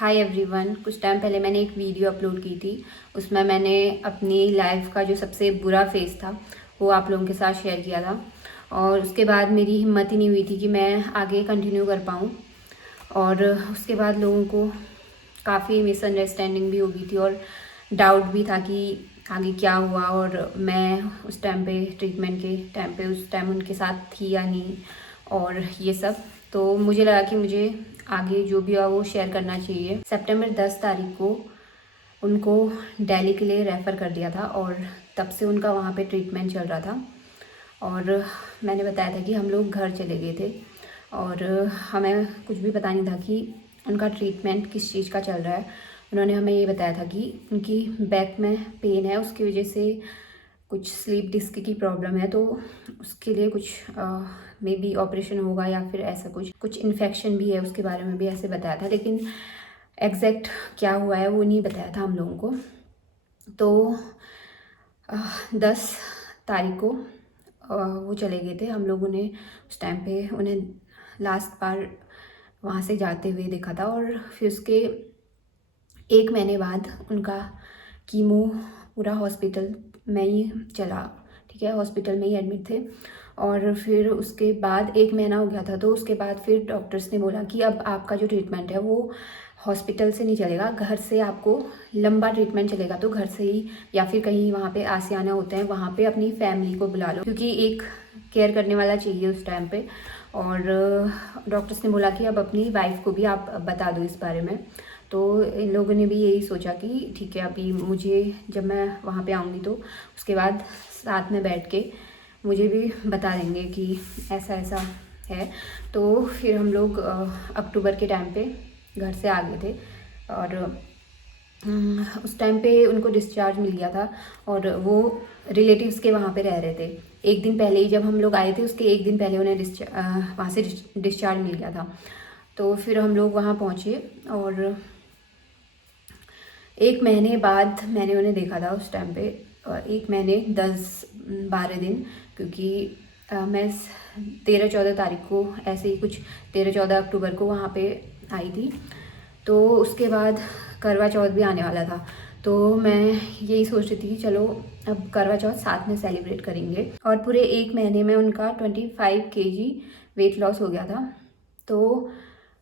Hi everyone. कुछ time पहले मैंने एक वीडियो अपलोड की थी। उसमें मैंने अपनी लाइफ का जो सबसे बुरा फेज़ था वो आप लोगों के साथ शेयर किया था, और उसके बाद मेरी हिम्मत ही नहीं हुई थी कि मैं आगे कंटिन्यू कर पाऊँ। और उसके बाद लोगों को काफ़ी मिसअंडरस्टैंडिंग भी हो गई थी और डाउट भी था कि आगे क्या हुआ, और मैं उस टाइम पे ट्रीटमेंट के टाइम पे उस टाइम उनके साथ थी या नहीं, और ये सब। तो मुझे लगा कि मुझे आगे जो भी हुआ वो शेयर करना चाहिए। सितंबर 10 तारीख को उनको दिल्ली के लिए रेफ़र कर दिया था, और तब से उनका वहाँ पे ट्रीटमेंट चल रहा था। और मैंने बताया था कि हम लोग घर चले गए थे, और हमें कुछ भी पता नहीं था कि उनका ट्रीटमेंट किस चीज़ का चल रहा है। उन्होंने हमें ये बताया था कि उनकी बैक में पेन है, उसकी वजह से कुछ स्लीप डिस्क की प्रॉब्लम है, तो उसके लिए कुछ मे बी ऑपरेशन होगा या फिर ऐसा कुछ इन्फेक्शन भी है, उसके बारे में भी ऐसे बताया था। लेकिन एग्जैक्ट क्या हुआ है वो नहीं बताया था हम लोगों को। तो 10 तारीख को वो चले गए थे। हम लोगों ने उस टाइम पे उन्हें लास्ट बार वहाँ से जाते हुए देखा था, और फिर उसके 1 महीने बाद उनका कीमो पूरा हॉस्पिटल में ही चला। ठीक है, हॉस्पिटल में ही एडमिट थे। और फिर उसके बाद 1 महीना हो गया था, तो उसके बाद फिर डॉक्टर्स ने बोला कि अब आपका जो ट्रीटमेंट है वो हॉस्पिटल से नहीं चलेगा, घर से आपको लंबा ट्रीटमेंट चलेगा। तो घर से ही या फिर कहीं वहाँ पे आसियाना होते हैं, वहाँ पे अपनी फैमिली को बुला लो, क्योंकि एक केयर करने वाला चाहिए उस टाइम पे। और डॉक्टर्स ने बोला कि अब अपनी वाइफ को भी आप बता दो इस बारे में। तो इन लोगों ने भी यही सोचा कि ठीक है, अभी मुझे जब मैं वहाँ पे आऊँगी तो उसके बाद साथ में बैठ के मुझे भी बता देंगे कि ऐसा ऐसा है। तो फिर हम लोग अक्टूबर के टाइम पे घर से आ गए थे, और उस टाइम पे उनको डिस्चार्ज मिल गया था, और वो रिलेटिव्स के वहाँ पे रह रहे थे। एक दिन पहले ही जब हम लोग आए थे, उसके एक दिन पहले उन्हें वहाँ से डिस्चार्ज मिल गया था। तो फिर हम लोग वहाँ पहुँचे, और 1 महीने बाद मैंने उन्हें देखा था उस टाइम पे। 1 महीने 10-12 दिन, क्योंकि मैं 13-14 तारीख को ऐसे ही कुछ 13-14 अक्टूबर को वहाँ पे आई थी। तो उसके बाद करवा चौथ भी आने वाला था, तो मैं यही सोच रही थी कि चलो अब करवा चौथ साथ में सेलिब्रेट करेंगे। और पूरे 1 महीने में उनका 25 kg वेट लॉस हो गया था। तो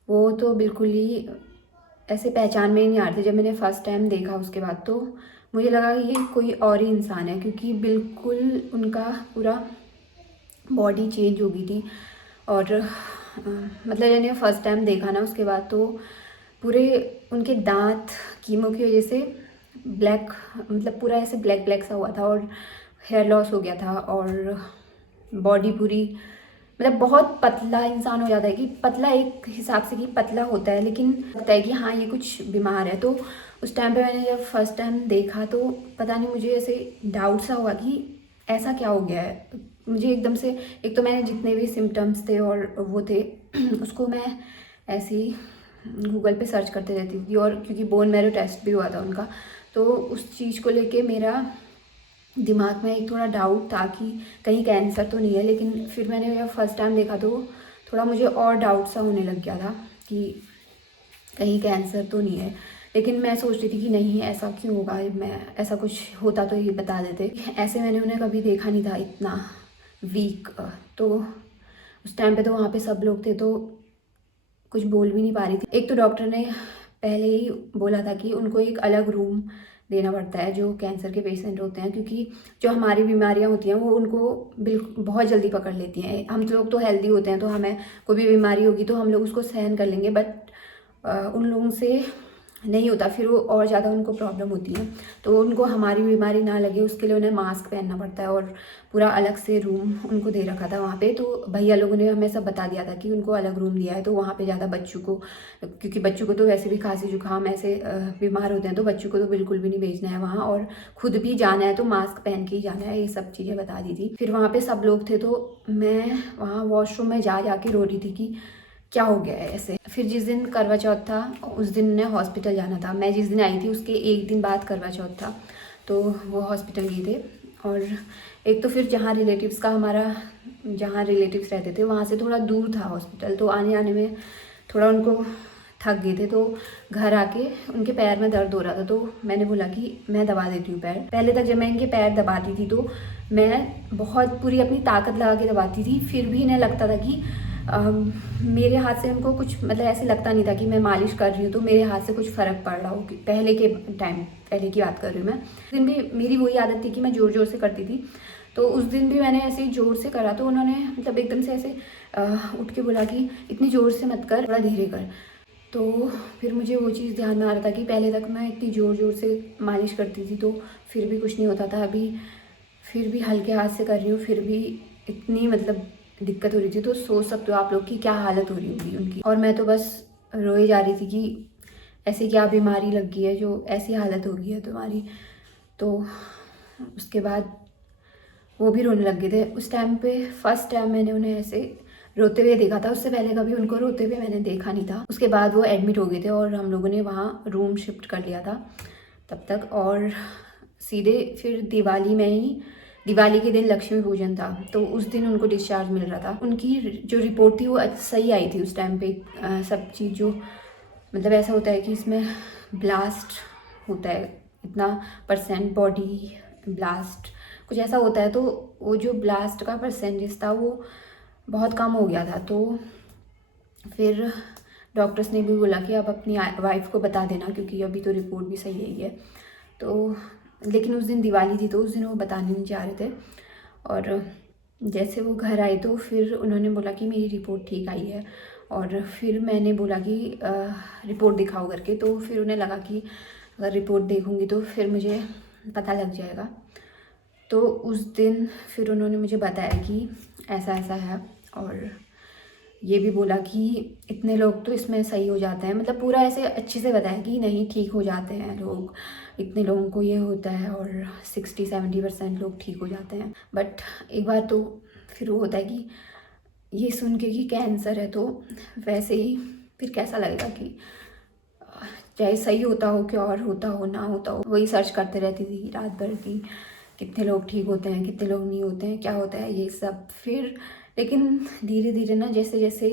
वो तो बिल्कुल ही ऐसे पहचान में ही नहीं आ रहे थे। जब मैंने फ़र्स्ट टाइम देखा उसके बाद तो मुझे लगा कि ये कोई और ही इंसान है, क्योंकि बिल्कुल उनका पूरा बॉडी चेंज हो गई थी। और मतलब मैंने फ़र्स्ट टाइम देखा ना, उसके बाद तो पूरे उनके दांत कीमो की वजह से ब्लैक, मतलब पूरा ऐसे ब्लैक ब्लैक सा हुआ था, और हेयर लॉस हो गया था, और बॉडी पूरी मतलब बहुत पतला इंसान हो जाता है। कि पतला एक हिसाब से कि पतला होता है, लेकिन लगता है कि हाँ ये कुछ बीमार है। तो उस टाइम पे मैंने जब फर्स्ट टाइम देखा तो पता नहीं, मुझे ऐसे डाउट सा हुआ कि ऐसा क्या हो गया है मुझे एकदम से। एक तो मैंने जितने भी सिम्टम्स थे और वो थे उसको मैं ऐसे ही गूगल पे सर्च करते रहती थी, और क्योंकि बोन मैरो टेस्ट भी हुआ था उनका, तो उस चीज़ को लेके मेरा दिमाग में एक थोड़ा डाउट था कि कहीं कैंसर तो नहीं है। लेकिन फिर मैंने जब फर्स्ट टाइम देखा तो थोड़ा मुझे और डाउट सा होने लग गया था कि कहीं कैंसर तो नहीं है। लेकिन मैं सोच रही थी कि नहीं, ऐसा क्यों होगा, मैं ऐसा कुछ होता तो ये बता देते। ऐसे मैंने उन्हें कभी देखा नहीं था इतना वीक। तो उस टाइम पे तो वहाँ पे सब लोग थे, तो कुछ बोल भी नहीं पा रही थी। एक तो डॉक्टर ने पहले ही बोला था कि उनको एक अलग रूम देना पड़ता है जो कैंसर के पेशेंट होते हैं, क्योंकि जो हमारी बीमारियां होती हैं वो उनको बिल्कुल बहुत जल्दी पकड़ लेती हैं। हम लोग तो हेल्दी होते हैं, तो हमें कोई भी बीमारी होगी तो हम लोग उसको सहन कर लेंगे, बट उन लोगों से नहीं होता, फिर वो और ज़्यादा उनको प्रॉब्लम होती है। तो उनको हमारी बीमारी ना लगे उसके लिए उन्हें मास्क पहनना पड़ता है, और पूरा अलग से रूम उनको दे रखा था वहाँ पे। तो भैया लोगों ने हमें सब बता दिया था कि उनको अलग रूम दिया है, तो वहाँ पे ज़्यादा बच्चों को, क्योंकि बच्चों को तो वैसे भी खांसी जुकाम ऐसे बीमार होते हैं, तो बच्चों को तो बिल्कुल भी नहीं भेजना है वहाँ, और खुद भी जाना है तो मास्क पहन के ही जाना है। ये सब चीज़ें बता दी थी। फिर वहाँ पे सब लोग थे, तो मैं वहाँ वॉशरूम में जा के रो रही थी कि क्या हो गया है ऐसे। फिर जिस दिन करवा चौथ था उस दिन उन्हें हॉस्पिटल जाना था। मैं जिस दिन आई थी उसके एक दिन बाद करवा चौथ था, तो वो हॉस्पिटल गए थे। और एक तो फिर जहाँ रिलेटिव्स का हमारा, जहाँ रिलेटिव्स रहते थे वहाँ से थोड़ा दूर था हॉस्पिटल, तो आने आने में थोड़ा उनको थक गए थे, तो घर आके उनके पैर में दर्द हो रहा था। तो मैंने बोला कि मैं दबा देती हूँ पैर। पहले तक जब मैं इनके पैर दबाती थी तो मैं बहुत पूरी अपनी ताकत लगा के दबाती थी, फिर भी इन्हें लगता था कि मेरे हाथ से उनको कुछ मतलब ऐसे लगता नहीं था कि मैं मालिश कर रही हूँ तो मेरे हाथ से कुछ फ़र्क पड़ रहा हो। पहले के टाइम, पहले की बात कर रही हूँ मैं। उस दिन भी मेरी वही आदत थी कि मैं ज़ोर ज़ोर से करती थी, तो उस दिन भी मैंने ऐसे ही ज़ोर से करा तो उन्होंने मतलब एकदम से ऐसे उठ के बोला कि इतनी ज़ोर से मत कर, थोड़ा धीरे कर। तो फिर मुझे वो चीज़ ध्यान में आ रहा था कि पहले तक मैं इतनी ज़ोर ज़ोर से मालिश करती थी तो फिर भी कुछ नहीं होता था, अभी फिर भी हल्के हाथ से कर रही हूँ फिर भी इतनी मतलब दिक्कत हो रही थी। तो सोच सकते हो आप लोग कि क्या हालत हो रही होगी उनकी। और मैं तो बस रोए जा रही थी कि ऐसी क्या बीमारी लग गई है जो ऐसी हालत हो गई है तुम्हारी। तो उसके बाद वो भी रोने लग गए थे। उस टाइम पे फर्स्ट टाइम मैंने उन्हें ऐसे रोते हुए देखा था, उससे पहले कभी उनको रोते हुए मैंने देखा नहीं था। उसके बाद वो एडमिट हो गए थे और हम लोगों ने वहाँ रूम शिफ्ट कर लिया था तब तक। और सीधे फिर दिवाली के दिन लक्ष्मी पूजन था तो उस दिन उनको डिस्चार्ज मिल रहा था। उनकी जो रिपोर्ट थी वो सही आई थी उस टाइम पे। सब चीज़ जो मतलब ऐसा होता है कि इसमें ब्लास्ट होता है, इतना परसेंट बॉडी ब्लास्ट कुछ ऐसा होता है, तो वो जो ब्लास्ट का परसेंटेज था वो बहुत कम हो गया था। तो फिर डॉक्टर्स ने भी बोला कि आप अपनी वाइफ को बता देना क्योंकि अभी तो रिपोर्ट भी सही आई है। तो लेकिन उस दिन दिवाली थी तो उस दिन वो बताने नहीं चाह रहे थे। और जैसे वो घर आए तो फिर उन्होंने बोला कि मेरी रिपोर्ट ठीक आई है। और फिर मैंने बोला कि रिपोर्ट दिखाओ करके, तो फिर उन्हें लगा कि अगर रिपोर्ट देखूँगी तो फिर मुझे पता लग जाएगा। तो उस दिन फिर उन्होंने मुझे बताया कि ऐसा ऐसा है और ये भी बोला कि इतने लोग तो इसमें सही हो जाते हैं, मतलब पूरा ऐसे अच्छे से बताया कि नहीं ठीक हो जाते हैं लोग, इतने लोगों को ये होता है और 60-70% लोग ठीक हो जाते हैं। बट एक बार तो फिर वो होता है कि ये सुन के कि कैंसर है तो वैसे ही फिर कैसा लगेगा कि चाहे सही होता हो कि और होता हो ना होता हो। वही सर्च करते रहती थी रात भर की कितने लोग ठीक होते हैं, कितने लोग नहीं होते हैं, क्या होता है ये सब। फिर लेकिन धीरे धीरे ना जैसे जैसे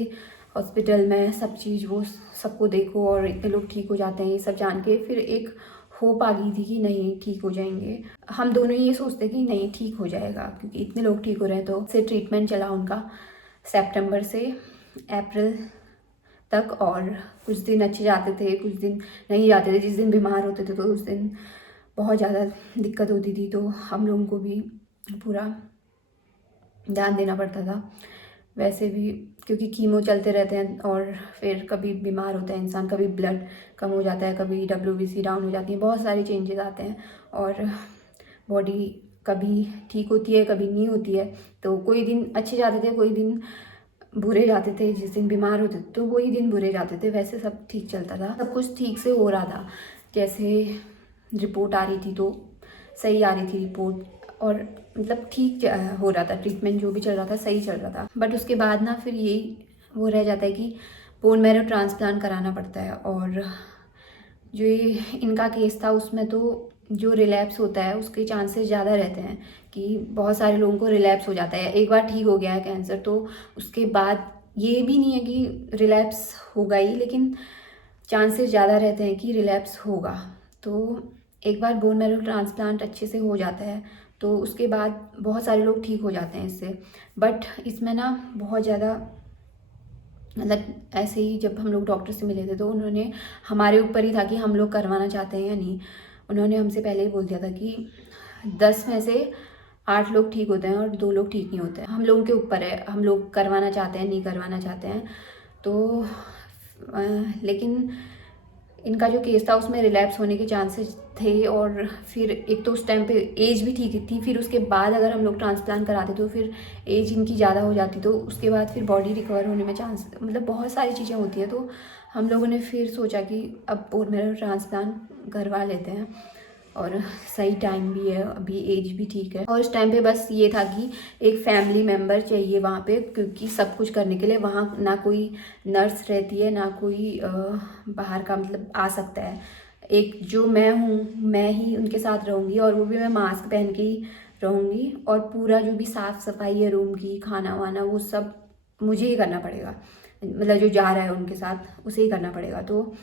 हॉस्पिटल में सब चीज़ वो सबको देखो और इतने लोग ठीक हो जाते हैं ये सब जान के फिर एक होप आ गई थी कि नहीं ठीक हो जाएंगे। हम दोनों ये सोचते कि नहीं ठीक हो जाएगा क्योंकि इतने लोग ठीक हो रहे हैं। तो से ट्रीटमेंट चला उनका सितंबर से अप्रैल तक और कुछ दिन अच्छे जाते थे, कुछ दिन नहीं जाते थे। जिस दिन बीमार होते थे तो उस दिन बहुत ज़्यादा दिक्कत होती थी, तो हम लोगों को भी पूरा ध्यान देना पड़ता था वैसे भी क्योंकि कीमो चलते रहते हैं और फिर कभी बीमार होता है इंसान, कभी ब्लड कम हो जाता है, कभी WBC डाउन हो जाती है, बहुत सारे चेंजेस आते हैं और बॉडी कभी ठीक होती है कभी नहीं होती है। तो कोई दिन अच्छे जाते थे, कोई दिन बुरे जाते थे। जिस दिन बीमार होते थे तो वही दिन बुरे जाते थे, वैसे सब ठीक चलता था, सब कुछ ठीक से हो रहा था। जैसे रिपोर्ट आ रही थी तो सही आ रही थी रिपोर्ट और मतलब ठीक हो रहा था, ट्रीटमेंट जो भी चल रहा था सही चल रहा था। बट उसके बाद ना फिर यही वो रह जाता है कि बोन मैरो ट्रांसप्लांट कराना पड़ता है। और जो ये इनका केस था उसमें तो जो रिलैप्स होता है उसके चांसेस ज़्यादा रहते हैं कि बहुत सारे लोगों को रिलैप्स हो जाता है। एक बार ठीक हो गया है कैंसर तो उसके बाद ये भी नहीं है कि रिलैप्स होगा ही, लेकिन चांसेस ज़्यादा रहते हैं कि रिलैप्स होगा। तो एक बार बोन मैरो ट्रांसप्लांट अच्छे से हो जाता है तो उसके बाद बहुत सारे लोग ठीक हो जाते हैं इससे। बट इसमें ना बहुत ज़्यादा मतलब ऐसे ही जब हम लोग डॉक्टर से मिले थे तो उन्होंने हमारे ऊपर ही था कि हम लोग करवाना चाहते हैं या नहीं। उन्होंने हमसे पहले ही बोल दिया था कि 10 में से 8 लोग ठीक होते हैं और 2 लोग ठीक नहीं होते हैं। हम लोगों के ऊपर है, हम लोग करवाना चाहते हैं नहीं करवाना चाहते हैं। तो लेकिन इनका जो केस था उसमें रिलैप्स होने के चांसेस थे और फिर एक तो उस टाइम पे एज भी ठीक थी। फिर उसके बाद अगर हम लोग ट्रांसप्लांट कराते तो फिर एज इनकी ज़्यादा हो जाती तो उसके बाद फिर बॉडी रिकवर होने में चांस मतलब बहुत सारी चीज़ें होती हैं। तो हम लोगों ने फिर सोचा कि अब बोन मैरो ट्रांसप्लांट करवा लेते हैं और सही टाइम भी है, अभी एज भी ठीक है। और उस टाइम पे बस ये था कि एक फैमिली मेम्बर चाहिए वहाँ पे क्योंकि सब कुछ करने के लिए वहाँ ना कोई नर्स रहती है ना कोई बाहर का मतलब आ सकता है। एक जो मैं हूँ मैं ही उनके साथ रहूँगी और वो भी मैं मास्क पहन के ही रहूँगी और पूरा जो भी साफ़ सफाई है रूम की खाना वाना वो सब मुझे ही करना पड़ेगा। मतलब जो जा रहा है उनके साथ उसे ही करना पड़ेगा। तो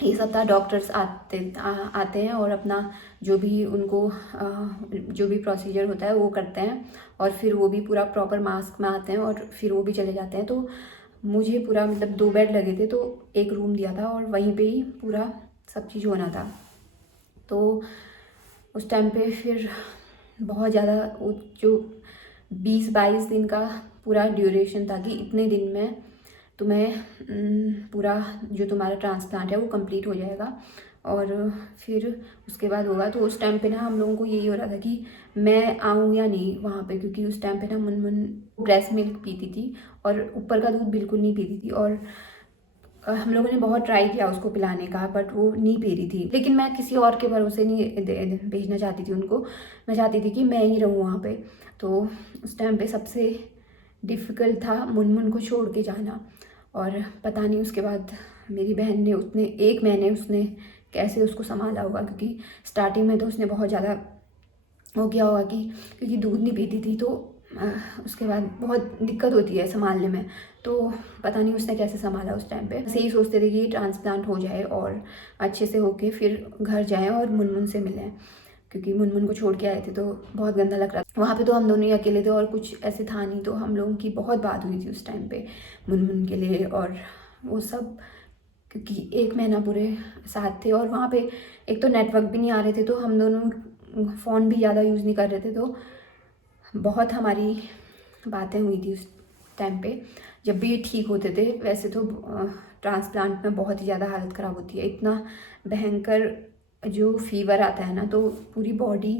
ये सप्ताह डॉक्टर्स आते हैं और अपना जो भी उनको जो भी प्रोसीजर होता है वो करते हैं, और फिर वो भी पूरा प्रॉपर मास्क में आते हैं और फिर वो भी चले जाते हैं। तो मुझे पूरा मतलब 2 बेड लगे थे, तो एक रूम दिया था और वहीं पे ही पूरा सब चीज़ होना था। तो उस टाइम पे फिर बहुत ज़्यादा वो जो 20-22 दिन का पूरा ड्यूरेशन था कि इतने दिन में तुम्हें पूरा जो तुम्हारा ट्रांसप्लांट है वो कंप्लीट हो जाएगा और फिर उसके बाद होगा। तो उस टाइम पे ना हम लोगों को यही हो रहा था कि मैं आऊँ या नहीं वहाँ पे, क्योंकि उस टाइम पे ना मुनमुन ब्रेस्ट मिल्क पीती थी और ऊपर का दूध बिल्कुल नहीं पीती थी, और हम लोगों ने बहुत ट्राई किया उसको पिलाने का, बट वो नहीं पी रही थी। लेकिन मैं किसी और के भरोसे नहीं भेजना चाहती थी उनको, मैं चाहती थी कि मैं ही रहूँ वहाँ पे। तो उस टाइम पे सबसे डिफ़िकल्ट था मुनमुन को छोड़ के जाना। और पता नहीं उसके बाद मेरी बहन ने उसने 1 महीने उसने कैसे उसको संभाला होगा, क्योंकि स्टार्टिंग में तो उसने बहुत ज़्यादा वो किया होगा कि क्योंकि दूध नहीं पीती थी, तो उसके बाद बहुत दिक्कत होती है संभालने में। तो पता नहीं उसने कैसे संभाला उस टाइम पे। ऐसे ही सोचते थे कि ट्रांसप्लांट हो जाए और अच्छे से होके फिर घर जाएं और मुनमुन से मिलें, क्योंकि मुनमुन को छोड़ के आए थे तो बहुत गंदा लग रहा था। वहाँ पे तो हम दोनों ही अकेले थे और कुछ ऐसे था नहीं, तो हम लोगों की बहुत बात हुई थी उस टाइम पे मुनमुन के लिए और वो सब, क्योंकि 1 महीना पूरे साथ थे। और वहाँ पे एक तो नेटवर्क भी नहीं आ रहे थे, तो हम दोनों फ़ोन भी ज़्यादा यूज़ नहीं कर रहे थे, तो बहुत हमारी बातें हुई थी उस टाइम पे। जब भी ठीक होते थे, वैसे तो ट्रांसप्लांट में बहुत ही ज़्यादा हालत ख़राब होती है, इतना भयंकर जो फीवर आता है ना, तो पूरी बॉडी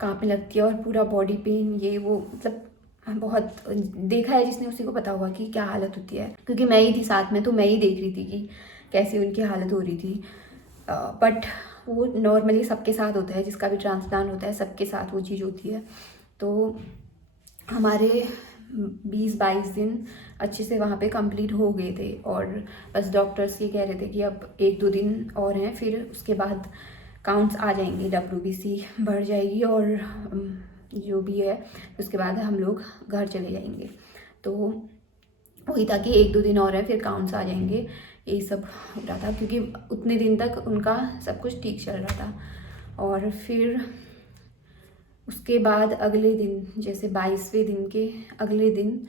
कांपने लगती है और पूरा बॉडी पेन ये वो, मतलब बहुत देखा है जिसने उसी को पता होगा कि क्या हालत होती है। क्योंकि मैं ही थी साथ में, तो मैं ही देख रही थी कि कैसी उनकी हालत हो रही थी। बट वो नॉर्मली सबके साथ होता है, जिसका भी ट्रांसप्लांट होता है सबके साथ वो चीज़ होती है। तो हमारे 20-22 दिन अच्छे से वहाँ पे कंप्लीट हो गए थे और बस डॉक्टर्स ये कह रहे थे कि अब 1-2 दिन और हैं, फिर उसके बाद काउंट्स आ जाएंगे, WBC बढ़ जाएगी और जो भी है उसके बाद हम लोग घर चले जाएंगे। तो वही था कि 1-2 दिन और है फिर काउंट्स आ जाएंगे, यही सब हो रहा था, क्योंकि उतने दिन तक उनका सब कुछ ठीक चल रहा था। और फिर उसके बाद अगले दिन, जैसे 22वें दिन के अगले दिन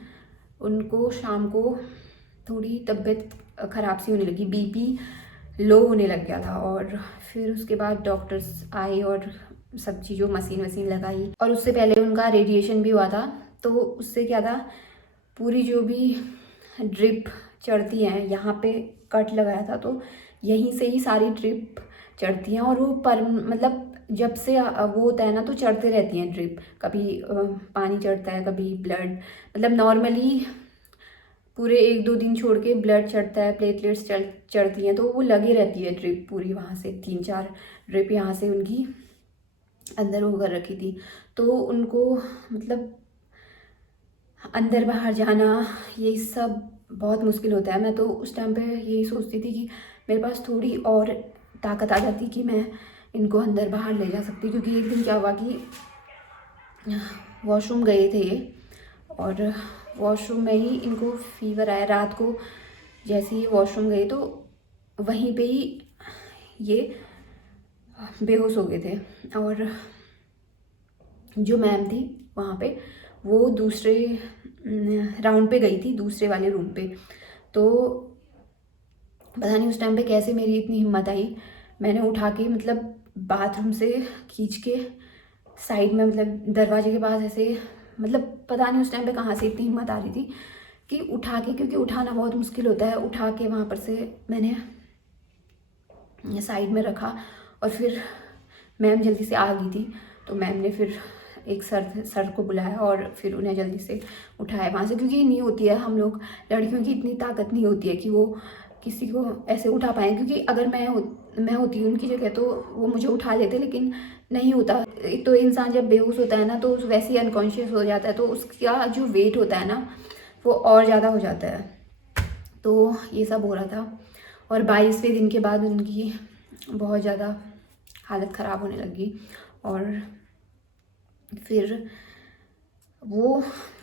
उनको शाम को थोड़ी तबीयत ख़राब सी होने लगी, BP लो होने लग गया था। और फिर उसके बाद डॉक्टर्स आए और सब चीज़ों मशीन वशीन लगाई, और उससे पहले उनका रेडिएशन भी हुआ था। तो उससे क्या था, पूरी जो भी ड्रिप चढ़ती हैं, यहाँ पे कट लगाया था तो यहीं से ही सारी ड्रिप चढ़ती हैं, और वो पर मतलब जब से वो होता है ना तो चढ़ते रहती हैं ड्रिप, कभी पानी चढ़ता है, कभी ब्लड, मतलब नॉर्मली पूरे 1-2 दिन छोड़ के ब्लड चढ़ता है, प्लेटलेट्स चढ़ती हैं, तो वो लगी रहती है ड्रिप पूरी, वहाँ से 3-4 ड्रिप यहाँ से उनकी अंदर होकर रखी थी। तो उनको मतलब अंदर बाहर जाना ये सब बहुत मुश्किल होता है। मैं तो उस टाइम पे यही सोचती थी कि मेरे पास थोड़ी और ताकत आ जाती कि मैं इनको अंदर बाहर ले जा सकती, क्योंकि एक दिन क्या हुआ कि वॉशरूम गए थे और वॉशरूम में ही इनको फीवर आया रात को। जैसे ही वॉशरूम गए तो वहीं पे ही ये बेहोश हो गए थे। और जो मैम थी वहाँ पे, वो दूसरे राउंड पे गई थी, दूसरे वाले रूम पे। तो पता नहीं उस टाइम पे कैसे मेरी इतनी हिम्मत आई, मैंने उठा के मतलब बाथरूम से खींच के साइड में, मतलब दरवाजे के पास ऐसे, मतलब पता नहीं उस टाइम पे कहाँ से इतनी हिम्मत आ रही थी कि उठा के, क्योंकि उठाना बहुत मुश्किल होता है, उठा के वहाँ पर से मैंने साइड में रखा। और फिर मैम जल्दी से आ गई थी, तो मैम ने फिर एक सर को बुलाया और फिर उन्हें जल्दी से उठाया वहाँ से, क्योंकि नहीं होती है, हम लोग लड़कियों की इतनी ताकत नहीं होती है कि वो किसी को ऐसे उठा पाएँ। क्योंकि अगर मैं होती उनकी जगह तो वो मुझे उठा लेते, लेकिन नहीं होता। एक तो इंसान जब बेहोश होता है ना तो वैसे ही अनकॉन्शियस हो जाता है, तो उसका जो वेट होता है ना वो और ज़्यादा हो जाता है। तो ये सब हो रहा था। और 22वें दिन के बाद उनकी बहुत ज़्यादा हालत ख़राब होने लगी, और फिर वो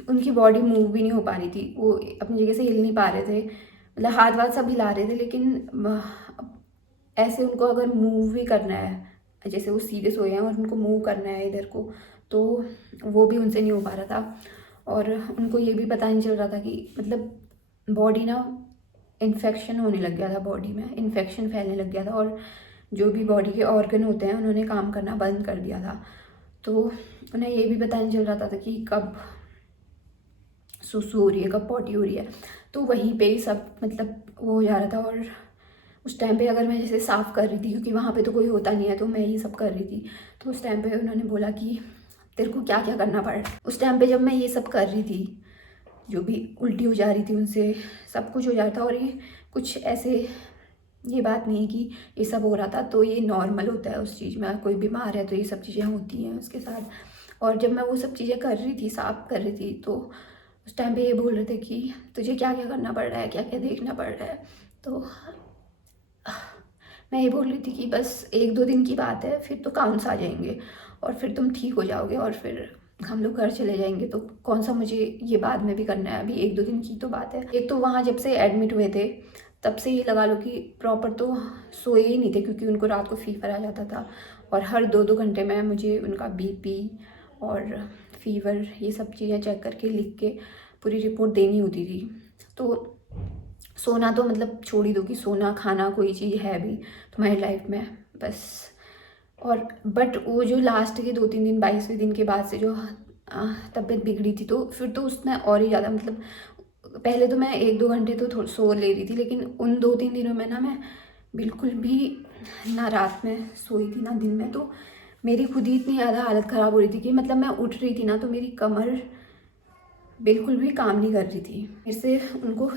उनकी बॉडी मूव भी नहीं हो पा रही थी, वो अपनी जगह से हिल नहीं पा रहे थे। मतलब हाथ वाथ सब हिला रहे थे, लेकिन ऐसे उनको अगर मूव भी करना है, जैसे वो सीधे सोए हैं और उनको मूव करना है इधर को, तो वो भी उनसे नहीं हो पा रहा था। और उनको ये भी पता नहीं चल रहा था कि मतलब बॉडी ना इन्फेक्शन होने लग गया था, बॉडी में इन्फेक्शन फैलने लग गया था, और जो भी बॉडी के ऑर्गन होते हैं उन्होंने काम करना बंद कर दिया था। तो उन्हें ये भी पता नहीं चल रहा था कि कब सुसु हो रही है, कब पॉटी हो रही है। तो वहीं पे ही सब मतलब वो हो जा रहा था। और उस टाइम पे अगर मैं जैसे साफ़ कर रही थी, क्योंकि वहाँ पे तो कोई होता नहीं है, तो मैं ही सब कर रही थी, तो उस टाइम पे उन्होंने बोला कि तेरे को क्या क्या करना पड़ रहा है। उस टाइम पे जब मैं ये सब कर रही थी, जो भी उल्टी हो जा रही थी उनसे, सब कुछ हो जा रहा था, और ये कुछ ऐसे, ये बात नहीं है कि ये सब हो रहा था तो ये नॉर्मल होता है उस चीज़ में, कोई बीमार है तो ये सब चीज़ें होती हैं उसके साथ। और जब मैं वो सब चीज़ें कर रही थी, साफ कर रही थी, तो उस टाइम पे ये बोल रहे थे कि तुझे क्या क्या करना पड़ रहा है, क्या क्या देखना पड़ रहा है। तो मैं ये बोल रही थी कि बस 1-2 दिन की बात है, फिर तो काउंट्स आ जाएंगे और फिर तुम ठीक हो जाओगे और फिर हम लोग घर चले जाएंगे। तो कौन सा मुझे ये बाद में भी करना है, अभी 1-2 दिन की तो बात है। एक तो वहाँ जब से एडमिट हुए थे तब से ये लगा लो कि प्रॉपर तो सोए ही नहीं थे, क्योंकि उनको रात को फीवर आ जाता था, और हर 2-2 घंटे में मुझे उनका बीपी और फीवर ये सब चीज़ें चेक करके लिख के पूरी रिपोर्ट देनी होती थी। तो सोना तो मतलब छोड़ ही दो कि सोना खाना कोई चीज़ है भी तुम्हारी लाइफ में, बस। और बट वो जो लास्ट के 2-3 दिन, 22वें दिन के बाद से जो तबीयत बिगड़ी थी, तो फिर तो उसमें और ही ज़्यादा मतलब, पहले तो मैं 1-2 घंटे तो सो ले रही थी, लेकिन उन 2-3 दिनों में ना मैं बिल्कुल भी ना रात में सोई थी ना दिन में। तो मेरी खुद ही इतनी ज़्यादा हालत ख़राब हो रही थी कि मतलब मैं उठ रही थी ना तो मेरी कमर बिल्कुल भी काम नहीं कर रही थी। फिर से उनको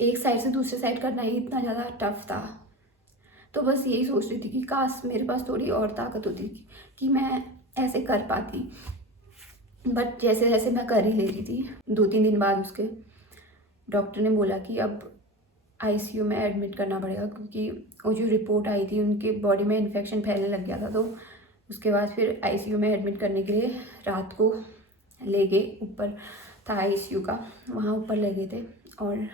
एक साइड से दूसरे साइड करना ही इतना ज़्यादा टफ था। तो बस यही सोच रही थी कि काश मेरे पास थोड़ी और ताकत होती कि मैं ऐसे कर पाती, बट जैसे जैसे मैं कर ही ले रही थी। 2-3 दिन बाद उसके डॉक्टर ने बोला कि अब आईसीयू में एडमिट करना पड़ेगा, क्योंकि वो जो रिपोर्ट आई थी उनके बॉडी में इन्फेक्शन फैलने लग गया था। तो उसके बाद फिर आईसीयू में एडमिट करने के लिए रात को ले गए, ऊपर था आईसीयू का, वहाँ ऊपर ले गए थे। और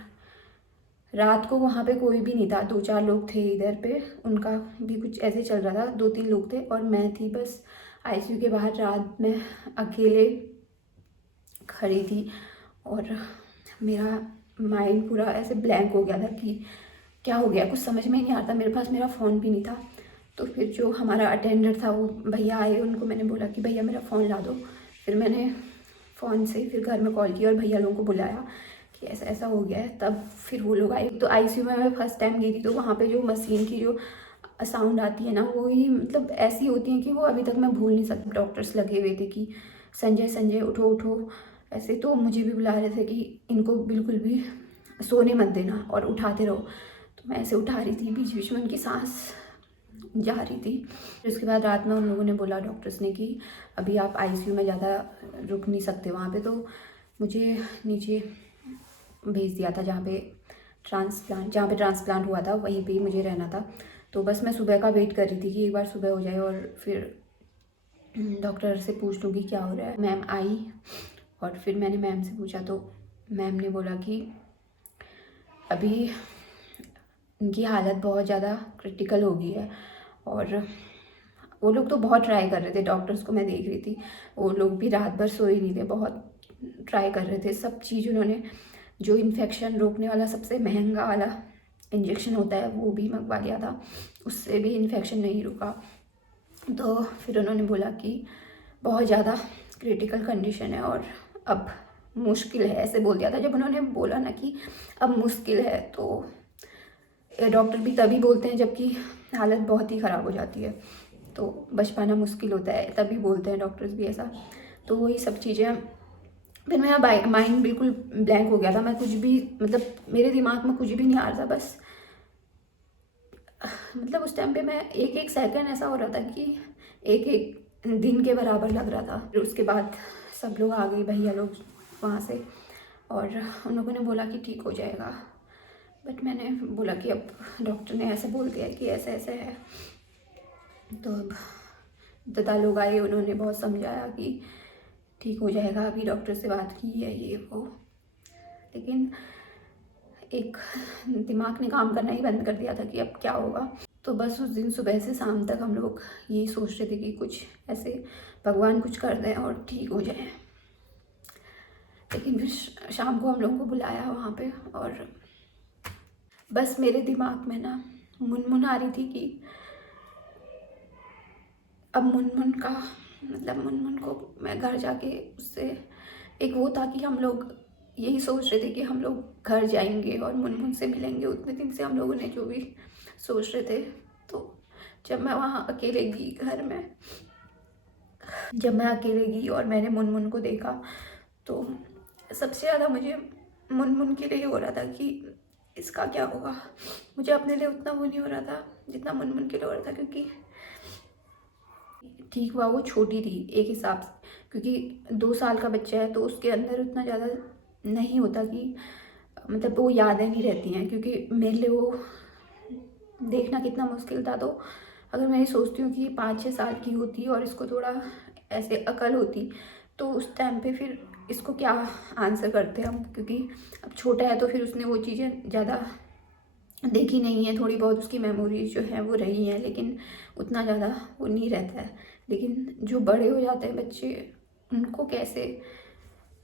रात को वहाँ पे कोई भी नहीं था, 2-4 लोग थे इधर पे, उनका भी कुछ ऐसे चल रहा था, 2-3 लोग थे और मैं थी बस आईसीयू के बाहर रात में अकेले खड़ी थी। और मेरा माइंड पूरा ऐसे ब्लैंक हो गया था कि क्या हो गया, कुछ समझ में ही नहीं आता। मेरे पास मेरा फ़ोन भी नहीं था। तो फिर जो हमारा अटेंडर था, वो भैया आए, उनको मैंने बोला कि भैया मेरा फ़ोन ला दो। फिर मैंने फ़ोन से फिर घर में कॉल किया और भैया लोगों को बुलाया कि ऐसा ऐसा हो गया है। तब फिर वो लोग आए। तो आईसीयू में मैं फर्स्ट टाइम गई थी, तो वहाँ पे जो मशीन की जो साउंड आती है ना, वो ही मतलब ऐसी होती है कि वो अभी तक मैं भूल नहीं सकती। डॉक्टर्स लगे हुए थे कि संजय संजय उठो उठो, ऐसे तो मुझे भी बुला रहे थे कि इनको बिल्कुल भी सोने मत देना और उठाते रहो। तो मैं ऐसे उठा रही थी, बीच बीच में उनकी सांस जा रही थी। फिर उसके बाद रात में उन लोगों ने बोला, डॉक्टर्स ने, कि अभी आप आईसीयू में ज़्यादा रुक नहीं सकते वहाँ पे। तो मुझे नीचे भेज दिया था जहाँ पे ट्रांसप्लांट हुआ था, वहीं पे ही मुझे रहना था। तो बस मैं सुबह का वेट कर रही थी कि एक बार सुबह हो जाए और फिर डॉक्टर से पूछ लूँगी क्या हो रहा है। मैम आई और फिर मैंने मैम से पूछा, तो मैम ने बोला कि अभी उनकी हालत बहुत ज़्यादा क्रिटिकल हो गई है। और वो लोग तो बहुत ट्राई कर रहे थे, डॉक्टर्स को मैं देख रही थी, वो लोग भी रात भर सोए नहीं थे, बहुत ट्राई कर रहे थे सब चीज़। उन्होंने जो इन्फेक्शन रोकने वाला सबसे महंगा वाला इंजेक्शन होता है वो भी मंगवा लिया था, उससे भी इन्फेक्शन नहीं रुका। तो फिर उन्होंने बोला कि बहुत ज़्यादा क्रिटिकल कंडीशन है और अब मुश्किल है, ऐसे बोल दिया था। जब उन्होंने बोला ना कि अब मुश्किल है, तो डॉक्टर भी तभी बोलते हैं जबकि हालत बहुत ही ख़राब हो जाती है, तो बच पाना मुश्किल होता है, तभी बोलते हैं डॉक्टर्स भी ऐसा। तो वही सब चीज़ें, फिर मेरा माइंड बिल्कुल ब्लैंक हो गया था। मैं कुछ भी मतलब मेरे दिमाग में कुछ भी नहीं आ रहा था। बस मतलब उस टाइम पे मैं एक एक सेकंड ऐसा हो रहा था कि एक एक दिन के बराबर लग रहा था। फिर उसके बाद सब लोग आ गए, भैया लोग वहाँ से, और उन लोगों ने बोला कि ठीक हो जाएगा। बट मैंने बोला कि अब डॉक्टर ने ऐसे बोल दिया कि ऐसे ऐसे है। तो अब दादा लोग आए, उन्होंने बहुत समझाया कि ठीक हो जाएगा, अभी डॉक्टर से बात की है ये वो। लेकिन एक दिमाग ने काम करना ही बंद कर दिया था कि अब क्या होगा। तो बस उस दिन सुबह से शाम तक हम लोग यही सोच रहे थे कि कुछ ऐसे भगवान कुछ कर दें और ठीक हो जाए। लेकिन फिर शाम को हम लोगों को बुलाया वहाँ पे, और बस मेरे दिमाग में ना मुनमुन आ रही थी कि अब मुनमुन का मतलब मुनमुन को मैं घर जाके उससे, एक वो था कि हम लोग यही सोच रहे थे कि हम लोग घर जाएंगे और मुनमुन से मिलेंगे। उतने दिन से हम लोगों ने जो भी सोच रहे थे। तो जब मैं वहाँ अकेले गई घर में, जब मैं अकेले गई और मैंने मुनमुन को देखा, तो सबसे ज़्यादा मुझे मुनमुन के लिए हो रहा था कि इसका क्या होगा। मुझे अपने लिए उतना वो नहीं हो रहा था जितना मुनमुन के लिए हो रहा था, क्योंकि ठीक हुआ वो छोटी थी एक हिसाब से, क्योंकि 2 साल का बच्चा है तो उसके अंदर उतना ज़्यादा नहीं होता कि मतलब वो यादें नहीं रहती हैं। क्योंकि मेरे लिए वो देखना कितना मुश्किल था। तो अगर मैं ये सोचती हूँ कि 5-6 साल की होती और इसको थोड़ा ऐसे अकल होती, तो उस टाइम पे फिर इसको क्या आंसर करते हम, क्योंकि अब छोटा है तो फिर उसने वो चीज़ें ज़्यादा देखी नहीं है। थोड़ी बहुत उसकी मेमोरीज जो है वो रही हैं, लेकिन उतना ज़्यादा वो नहीं रहता है। लेकिन जो बड़े हो जाते हैं बच्चे, उनको कैसे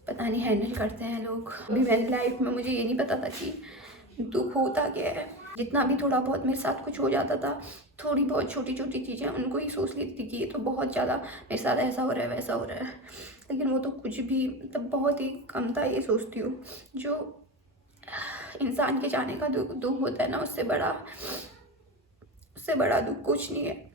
पता नहीं हैंडल करते हैं लोग। अभी मेरी लाइफ में मुझे ये नहीं पता था कि दुख होता क्या है। जितना भी थोड़ा बहुत मेरे साथ कुछ हो जाता था, थोड़ी बहुत छोटी छोटी चीज़ें उनको ही सोच लेती थी कि ये तो बहुत ज़्यादा मेरे साथ ऐसा हो रहा है वैसा हो रहा है। लेकिन वो तो कुछ भी मतलब बहुत ही कम था। ये सोचती हूँ जो इंसान के जाने का दुख होता है ना, उससे बड़ा दुख कुछ नहीं है।